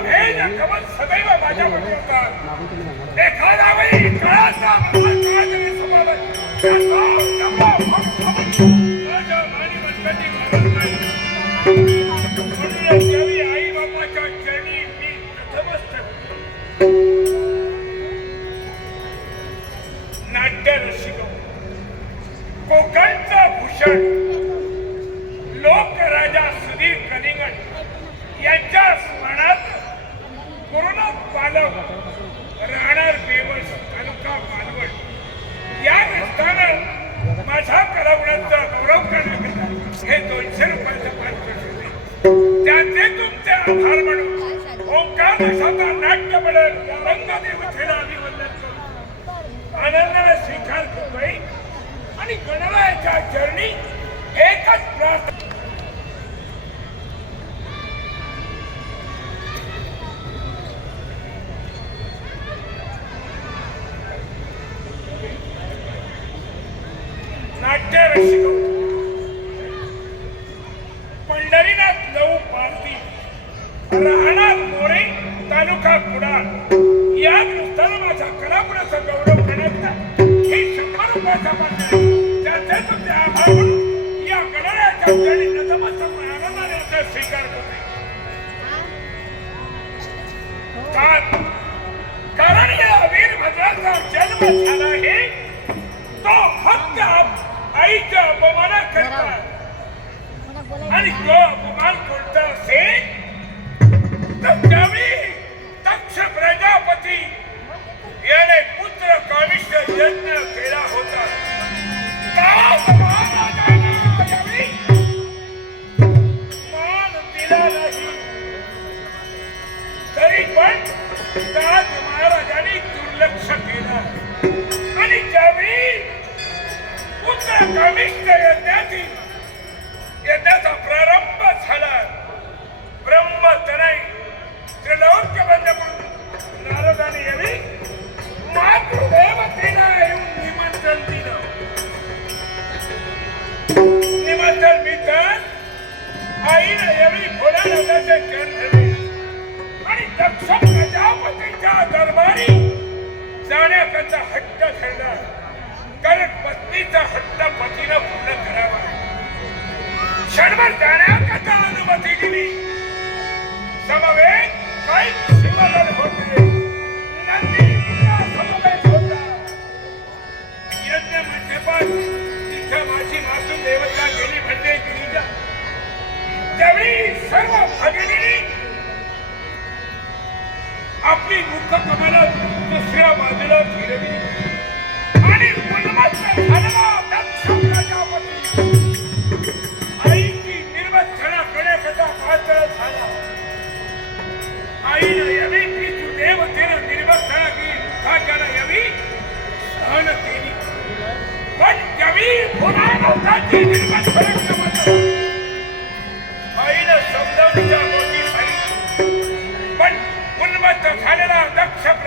सदैव माझ्या होता एखादा नाट्य मंडळ अभिवंदन करू. आनंदाने स्वीकार करतोय आणि गणरायाच्या चरणी वीरभद्राचा जन्म झाला आहे तो फक्त आणि तो अपमान कोणता असेल? तर त्यावेळी दक्ष प्रजापती याने पुत्र काविष्ट यज्ञ केला होता. मान दिला नाही. तरी पण ताज महाराजांनी दुर्लक्ष आणि ज्यावेळी कामिष्ट यज्ञाचा प्रारंभ झाला. ब्रह्मतनय त्रिलोक्य बंद म्हणून नारदाने यावेळी मातृदेवतेला येऊन निमंत्रण दिलं. निमंत्रण मिळतात आईने यावेळी भोलानाथाचे चरण धरले. आणि दक्ष प्रजापतीच्या दरबारी जाण्याकरता हट्ट धरला कारण पत्नीचा हट्ट पतीनं पूर्ण करावा. क्षणभर जाण्याकरता अनुमती दिली. समवेत काही शिवलन होते. नंदी समवेत होता. यज्ञ मंडपात तिथं माझी मातू देवता गेली म्हणजे गिरीजा. त्यावेळी सर्व भगिनी आपली मुख कमला दुसऱ्या बाजूला फिरवी. आणि उन्मत्त झालेला प्रजापती आईची निर्वचना करण्याकरता पात्र झाला. आईनं यावी की देवतेनं निर्वचना केली मुखाच्यानं यावी? सहन केली. पण यावी पुन्हा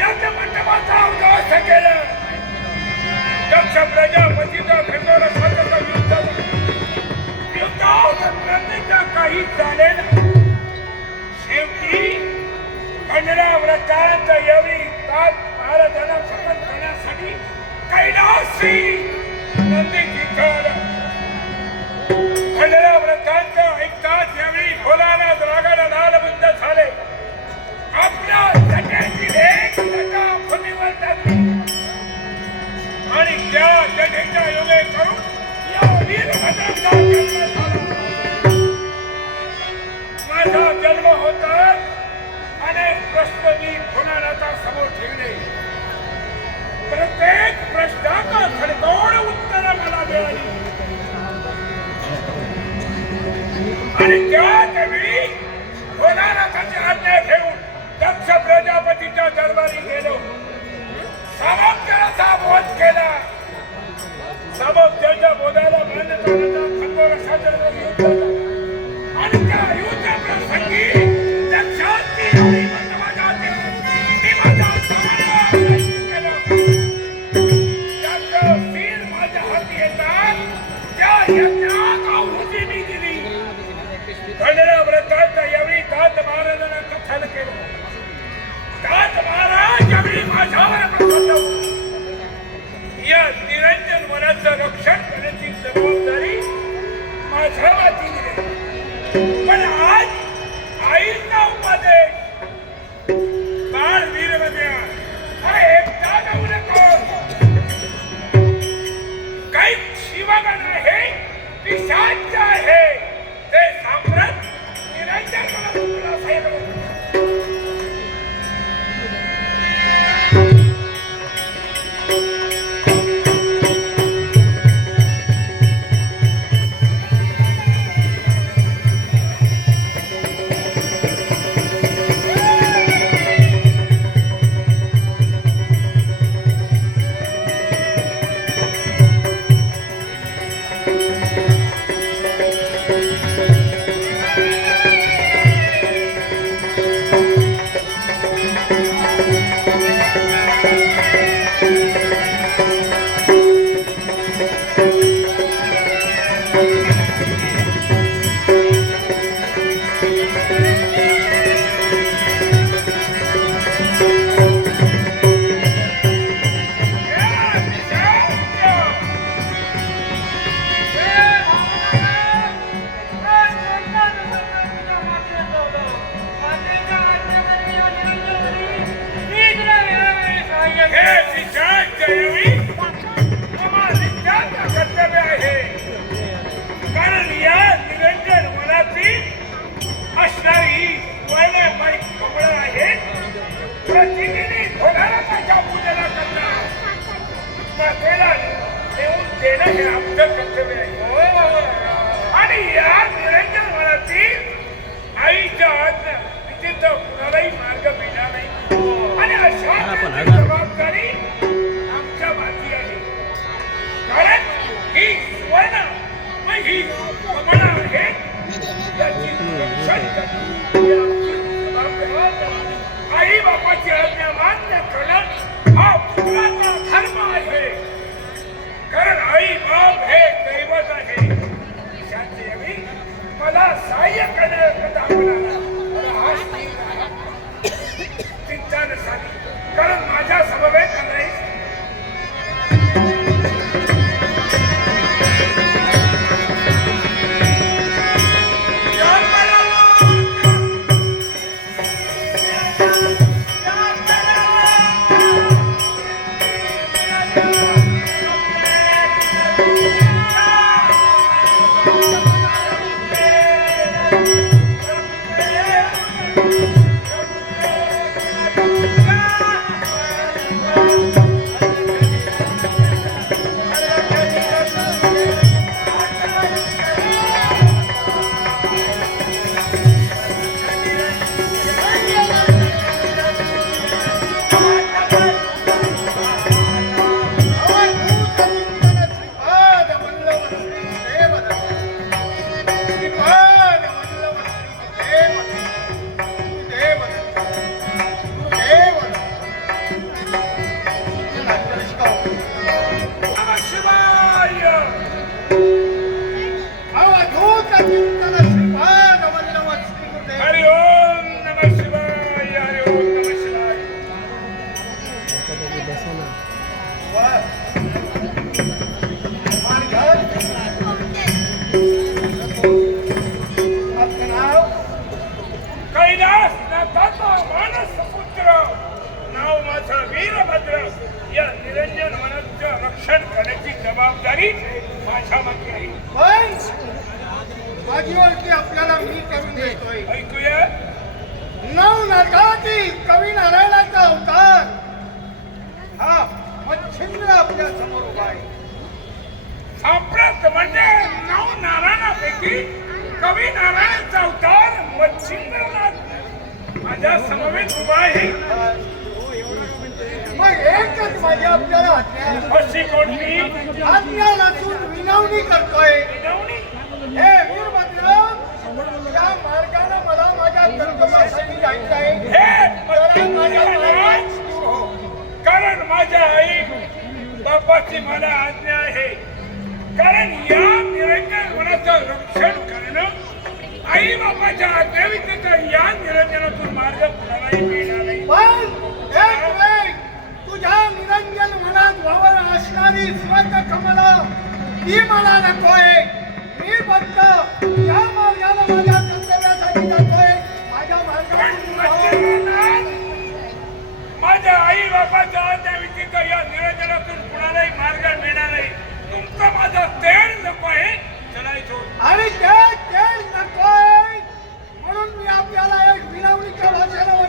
यज्ञ मंडपाचा उद्ध्वस्त केलं. दक्ष प्रजापतीचा खंडोर स्वतःचा युद्ध युद्धात नंदीचं काही झालेलं शेवटी खंडरा व्रतांत यावेळी महाराजांना शपथ करण्यासाठी कैलासी प्रश्न मी होणाराचा समोर ठेवले प्रत्येक प्रश्नाचा खडतोड उत्तर मला मिळाली. आणि त्याच वेळी होणाराची आज्ञा घेऊन दक्ष प्रजापतीच्या दरबारी गेलो. सावकाराचा बोध केला. सावक त्याच्या बोधाला मान्यता खंडोरक्षाच्या बापाची आज्ञा मान्य करणं हा पुत्राचा धर्म आहे कारण आई बाप हे दैवत आहे. शांती मला सहाय्य करणं जागीवरती आपल्याला मी करून देतोय? ऐकूया. नऊ नरकातील कवी नारायणाचा अवतार. हा मच्छिंद्र आपल्यासमोर उभा आहे. साप्रत म्हणजे नऊ नारायणापैकी कवी नारायणाचा अवतार मच्छिंद्रनाथ. माझ्या समवेत उभा आहे. मग एकच माझी आपल्याला अशी कोणती? आज्ञा नसून विनवणी करतोय. विनवणी? हे कारण माझ्या आई बापाची मला आज्ञा आहे. कारण या निरंजन मनाचं रक्षण करणं आई बापाच्या आज्ञावित या निरंजनातून मार्ग कुणालाही मिळणार नाही. तुझ्या निरंजन मनात वावर असणारी स्वत कमला ती मला नकोय. मी फक्त या मार्गाला माझ्या माझ्या आई बाबाच्या त्या आज्ञावित या निरंजनातून कुणालाही मार्ग मिळणार नाही तुमचं माझं तेढ नको आहे चलायचो आणि ते तेल नकोय. म्हणून मी आपल्याला एक विनवणीच्या भाषेनं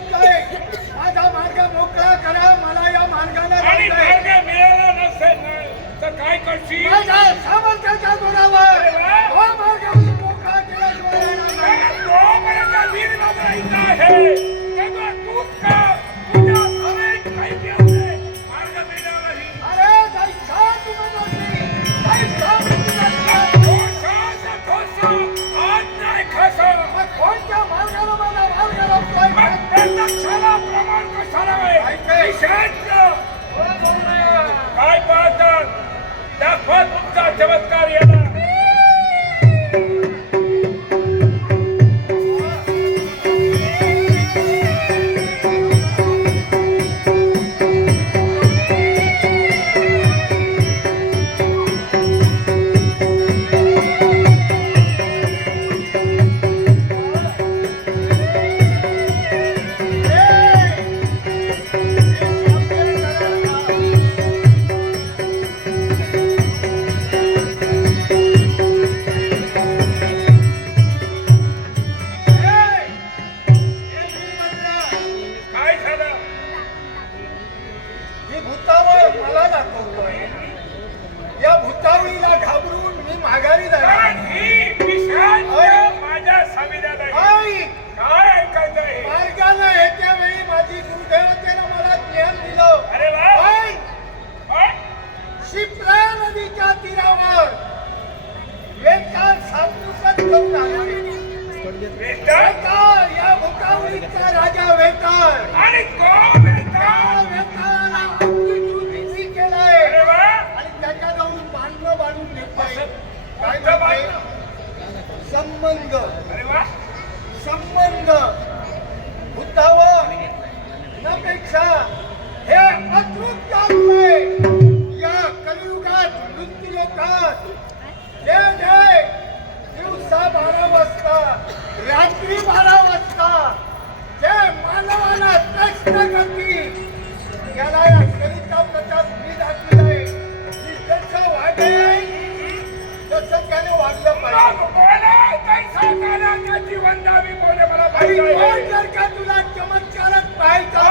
राजा वेताळ आणि तो वेताळ वेताळाला अग्निकृती केलाय आणि त्याच्या जाऊन बांधणं बांधून घेतलंय काय संबंध संबंध बुद्धावर नपेक्षा हे अद्भुत या कलियुगात मृत्यूलोकात जे जे दिवसा बारा वाजता रात्री बारा वाजता जे मानवाला कष्ट करतील याला या कलिता प्रताप मी दाखविलाय की जसं वागेल तसं त्याने वागलं पाहिजे. जीवन दावी बोले मला पाहिजे. जर का तुला चमत्कारच पाहायचा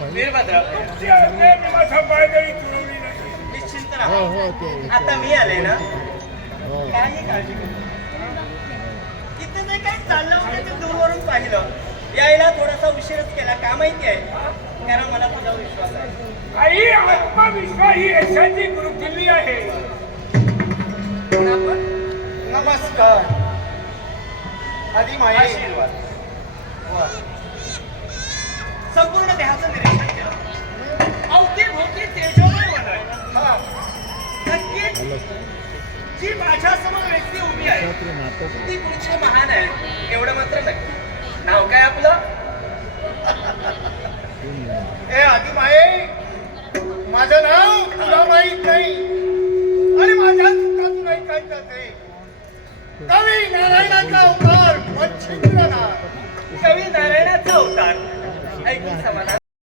वीरभद्र तुमची आज्ञा मी माझा पायदळी तुळवली नाही निश्चिंत हो हो राहा ते आता मी आले ना. हो. काही काळजी करू नका. इथं जे काही चाललं होतं ते दूरवरून पाहिलं. यायला थोडासा उशीरच केला. का माहिती आहे? कारण मला तुझा विश्वास आहे. आई आत्मविश्वास ही यशाची गुरुकिल्ली आहे. पण आपण नमस्कार. आधी माये आशीर्वाद. जी माझ्यासमोर व्यक्ती उभी आहे ती पुढची महान आहे. एवढं मात्र नक्की नाव काय आपलं? ए आधी माये माझं नाव तुला माहीत नाही. आणि माझ्या चुका ऐकायचं ते. कवी नारायणाचा अवतार मच्छिंद्रनाथ कवी नारायणाचा अवतार. ऐकून समाधान.